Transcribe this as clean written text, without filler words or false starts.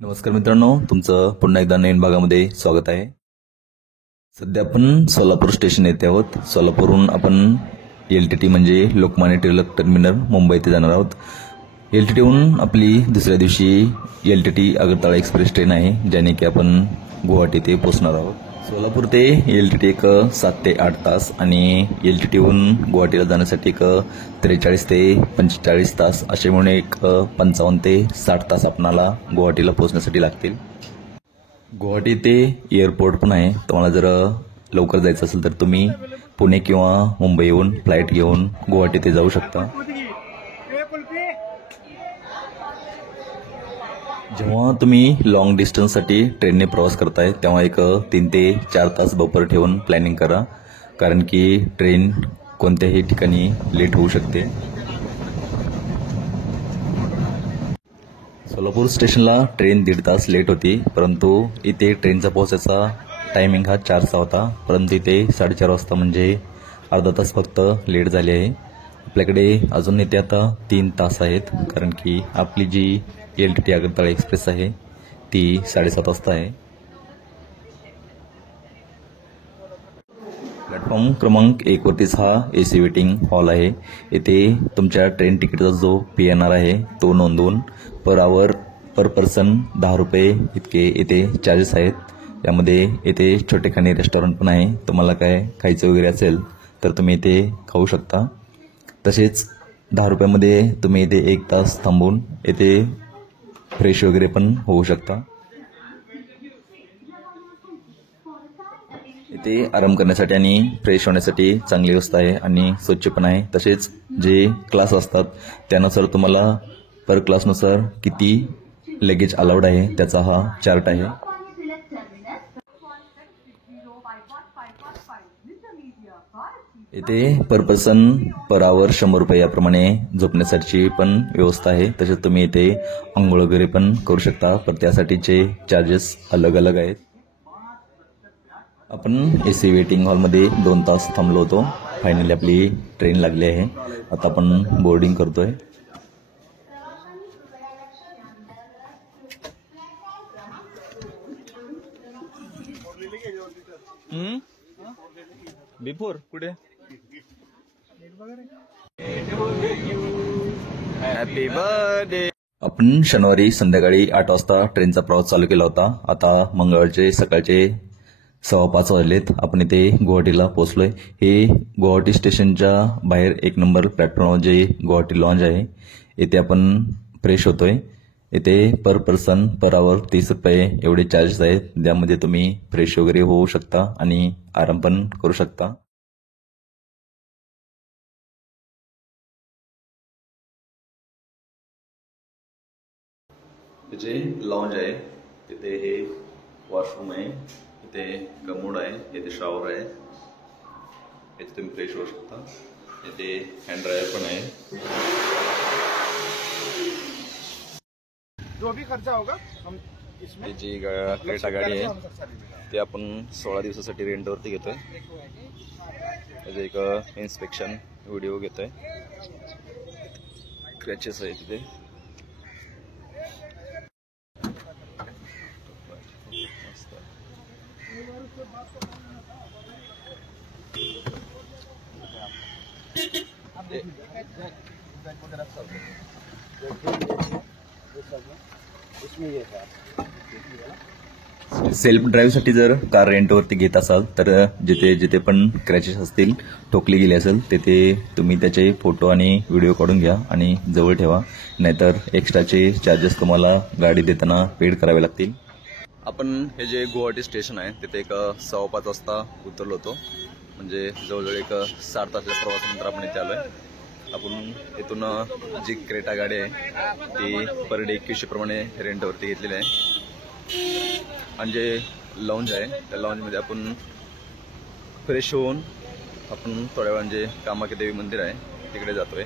नमस्कार मित्रांनो, तुमचं पुन्हा एकदा नवीन भागामध्ये स्वागत आहे। सध्या आपण सोलापूर स्टेशन येथे आहोत। सोलापूरहून आपण LTT म्हणजे लोकमान्य टिळक टर्मिनल मुंबई येथे जाणार आहोत। LTTहून आपली दुसऱ्या दिवशी LTT आगरतळा एक्सप्रेस ट्रेन आहे, ज्याने की आपण गुवाहाटी येथे पोहोचणार आहोत। सोलापूर ते LTT एक 7 ते 8 तास आणि LTTहून गुवाहाटीला जाण्यासाठी एक 43 ते 45 तास असे म्हणून एक 55 ते 60 तास आपणाला गुवाहाटीला पोहोचण्यासाठी लागतील। गुवाहाटी ते एअरपोर्ट पण आहे। तुम्हाला जर लवकर जायचं असेल तर तुम्ही पुणे किंवा मुंबईहून फ्लाईट घेऊन गुवाहाटी ते जाऊ शकता। जेव्हा तुम्ही लॉंग डिस्टन्ससाठी ट्रेनने प्रवास करताय तेव्हा एक 3 ते 4 तास बफर ठेवून प्लॅनिंग करा, कारण की ट्रेन कोणत्याही ठिकाणी लेट होऊ शकते। सोलापूर स्टेशनला ट्रेन 1.5 तास लेट होती, परंतु इथे ट्रेनचा पोहोचायचा टायमिंग हा 4चा होता, परंतु इथे 4:30 वाजता म्हणजे अर्धा तास फक्त लेट झाले आहे। आपल्याकडे अजून इथे आता 3 तास आहेत, कारण की आपली जी LTT आगरतळा एक्सप्रेस आहे ती 7:30 वाजता आहे। प्लॅटफॉर्म क्रमांक 1 वरतीच हा AC वेटिंग हॉल आहे। येथे तुमच्या ट्रेन तिकीटचा जो PNR आहे तो नोंदवून पर आवर पर पर्सन 10 रुपये इतके इथे चार्जेस आहेत। यामध्ये इथे छोटेखानी रेस्टॉरंट पण आहे, तुम्हाला काय खायचं वगैरे असेल तर तुम्ही इथे खाऊ शकता। तसेच 10 रुपयामध्ये तुम्ही इथे 1 तास थांबून इथे फ्रेश वगैरे पण होऊ शकता। इथे आराम करण्यासाठी आणि फ्रेश होण्यासाठी चांगली व्यवस्था आहे आणि स्वच्छ पण आहे। तसेच जे क्लास असतात त्यानुसार तुम्हाला पर क्लासनुसार किती लगेज अलाउड आहे त्याचा हा चार्ट आहे। इथे पर पर्सन पर आवर 100 रुपये याप्रमाणे झोपण्यासाठी पण व्यवस्था आहे। तसेच तुम्ही इथे अंघोळ वगैरे पण करू शकता, पण त्यासाठीचे चार्जेस अलग अलग आहेत। आपण AC वेटिंग हॉलमध्ये 2 तास थांबलो होतो। फायनली आपली ट्रेन लागली आहे, आता आपण बोर्डिंग करतोय। बिफोर कुठे हॅपी बर्थडे। आपण शनिवारी संध्याकाळी 8 वाजता ट्रेनचा प्रवास चालू केला होता। आता मंगळवारचे सकाळचे 5:15 वाजलेत। आपण इथे गुवाहाटीला पोहोचलोय। हे गुवाहाटी स्टेशनच्या बाहेर 1 नंबर प्लॅटफॉर्मवर जे गुवाहाटी लॉन्ज आहे येथे आपण फ्रेश होतोय। इथे पर पर्सन पर आवर 30 रुपये एवढे चार्जेस आहेत, ज्यामध्ये तुम्ही फ्रेश वगैरे होऊ शकता आणि आराम पण करू शकता। जे लॉन्ज आहे तिथे हे वॉशरूम आहे, इथे कमोड आहे, इथे शॉवर आहे, इथे तुम्ही फ्रेश होऊ शकता। इथे हँड ड्रायर पण आहे। जो भी खर्चा होगा हम इसमें जी क्रेटा गाडी आहे ते आपण 16 दिवसासाठी रेंटवरती घेतोय। त्याचे एक इन्स्पेक्शन व्हिडिओ घेतोय। क्रॅचेस आहे तिथे। सेल्फ ड्राईव्हसाठी जर कार रेंटवरती घेत असाल तर जिथे जिथे पण क्रॅचेस असतील, ठोकली गेली असेल, तिथे तुम्ही त्याचे फोटो आणि व्हिडिओ काढून घ्या आणि जवळ ठेवा, नाहीतर एक्स्ट्राचे चार्जेस तुम्हाला गाडी देताना पेड करावे लागतील। आपण हे जे गुवाहाटी स्टेशन आहे तिथे एक 5:15 वाजता उतरलो होतो, म्हणजे जवळजवळ एक 60 तासाच्या प्रवासानंतर आपण इथे आलोय। आपण इथून जी क्रेटा गाडी आहे ती पर डे 2100 प्रमाणे रेंटवरती घेतलेली आहे। आणि जे लॉन्ज आहे त्या लॉन्जमध्ये आपण फ्रेश होऊन आपण थोड्या वेळा जे कामाख्या देवी मंदिर आहे तिकडे जातोय।